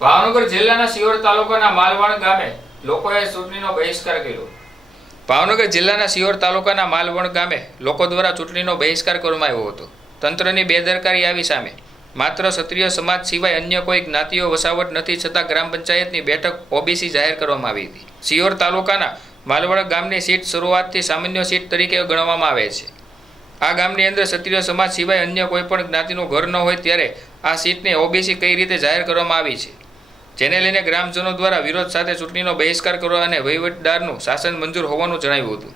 ભાવનગર જિલ્લાના શિયોર તાલુકાના માલવણ ગામે લોકોએ ચૂંટણીનો બહિષ્કાર કર્યો. ભાવનગર જિલ્લાના શિયોર તાલુકાના માલવણ ગામે લોકો દ્વારા ચૂંટણીનો બહિષ્કાર કરવામાં આવ્યો હતો. તંત્રની બેદરકારી આવી સામે માત્ર ક્ષત્રિય સમાજ સિવાય અન્ય કોઈ જ્ઞાતિઓ વસાવટ નથી છતાં ગ્રામ પંચાયતની બેઠક ઓબીસી જાહેર કરવામાં આવી હતી. શિયોર તાલુકાના માલવણ ગામની સીટ શરૂઆતથી સામાન્ય સીટ તરીકે ગણવામાં આવે છે. આ ગામની અંદર ક્ષત્રિય સમાજ સિવાય અન્ય કોઈ પણ જ્ઞાતિનું ઘર ન હોય ત્યારે આ સીટને ઓબીસી કઈ રીતે જાહેર કરવામાં આવી છે? જેને લઈને ગ્રામજનો દ્વારા વિરોધ સાથે ચૂંટણીનો બહિષ્કાર કરવા અને વહીવટદારનું શાસન મંજૂર હોવાનું જણાવ્યું હતું.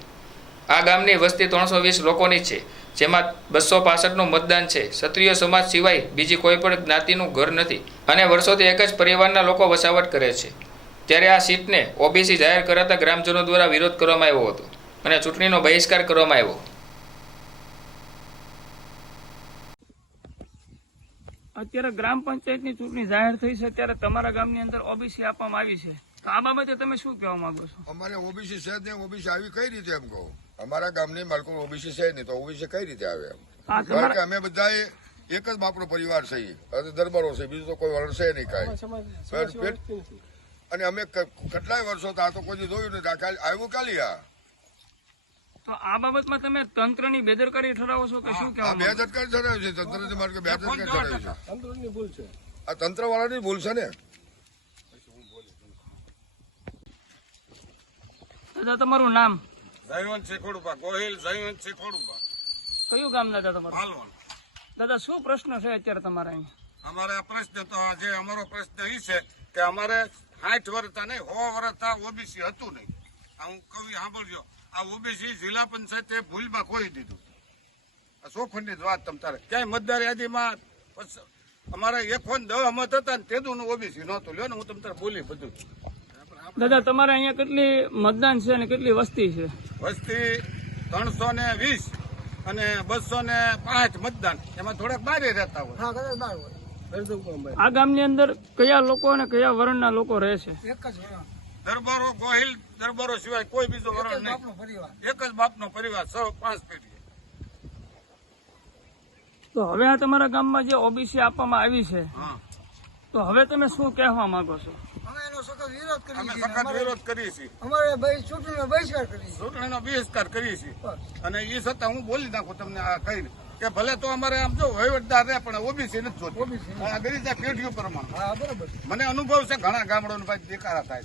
આ ગામની વસ્તી ત્રણસો વીસ લોકોની છે, જેમાં બસો પાસઠનું મતદાન છે. ક્ષત્રિય સમાજ સિવાય બીજી કોઈ પણ જ્ઞાતિનું ઘર નથી અને વર્ષોથી એક જ પરિવારના લોકો વસાવટ કરે છે. ત્યારે આ સીટને ઓબીસી જાહેર કરાતા ગ્રામજનો દ્વારા વિરોધ કરવામાં આવ્યો હતો અને ચૂંટણીનો બહિષ્કાર કરવામાં આવ્યો. અત્યારે ગ્રામ પંચાયતની ચૂંટણી જાહેર થઈ છે ત્યારે તમારા ગામની અંદર ઓબીસી આપવામાં આવી છે. તો આ બાબતે તમે શું કહેવા માંગો છો? અમારે ઓબીસી છે જ નહીં ઓબીસી આવી કઈ રીતે એમ કહું? અમારા ગામની માલકો ઓબીસી છે નહીં તો ઓબીસી કઈ રીતે આવે એમ? અમે બધાએ એક જ બાપનો પરિવાર છે અને દરબારો છે બીજું તો કોઈ વર્ષ છે નહીં કાંઈ. પેટ- અને અમે કેટલાય વર્ષો તો આ તો કોઈ જોયું નથી. આવ્યું કાલી આ? તો આ બાબતમાં તમે તંત્રની બેદરકારી ઠરાવો છો કે શું છે. તંત્રની છે. આ ભૂલ છે ને? દાદા તમારું નામ? જયવંત શેખોડુપા ગોહિલ જયવંત શેખોડુપા કયું ગામ દાદા તમારું? માલવણ. દાદા શું પ્રશ્ન છે અત્યારે તમારા અહીંયા અમારે આ પ્રશ્ન તો આજે અમારો પ્રશ્ન એ છે કે અમારે સાઠ વર્ષ નહીં સો વર્ષ ઓબીસી હતું નહીં. હું કવિ સાંભળજો. આ ઓબીસી જિલ્લા પંચાયતે ભૂલમાં ખોઈ દીધું. આ ચોખંડની જ વાત તમ તારે. ક્યાંય મતદાર યાદીમાં અમારા એકો ને દહ મત હતા ને તેદું ઓબીસી નહોતું. લ્યો ને હું તમ તારે બોલી બધું. દાદા તમારે અહીંયા કેટલી મતદાન છે અને કેટલી વસ્તી છે? વસ્તી ત્રણસો ને વીસ અને બસો ને પાંચ મતદાન. એમાં થોડાક બારે રહેતા હોય. આ ગામની અંદર કયા લોકો અને કયા વર્ણના લોકો રહે છે? દરબારો ગોહિલ દરબારો સિવાય કોઈ બીજો વરણ નહીં. એક જ બાપનો પરિવાર સૌ પાંચ પેઢી તો હવે આ તમારા ગામમાં જે ઓબીસી આપવામાં આવી છે હા. તો હવે તમે શું કહેવા માંગો છો? અમે એનો સખત વિરોધ કરીએ અમે છીએ. સખત વિરોધ કરીએ છીએ. અમારે ભાઈ ચૂંટણીનો બહિષ્કાર કરીએ છીએ. ચૂંટણીનો બહિષ્કાર કરીએ છીએ. અને એ છતાં હું બોલી નાખું તમને આ કહીને. કે ભલે તો અમારે આમ જો વહીવટદાર રહે પણ ઓબીસી નથી જોતી. ઓબીસી ગરીબા પેઢીઓ પ્રમાણે. મને અનુભવ છે ઘણા ગામડાનો ભાઈ દેખાડા. થાય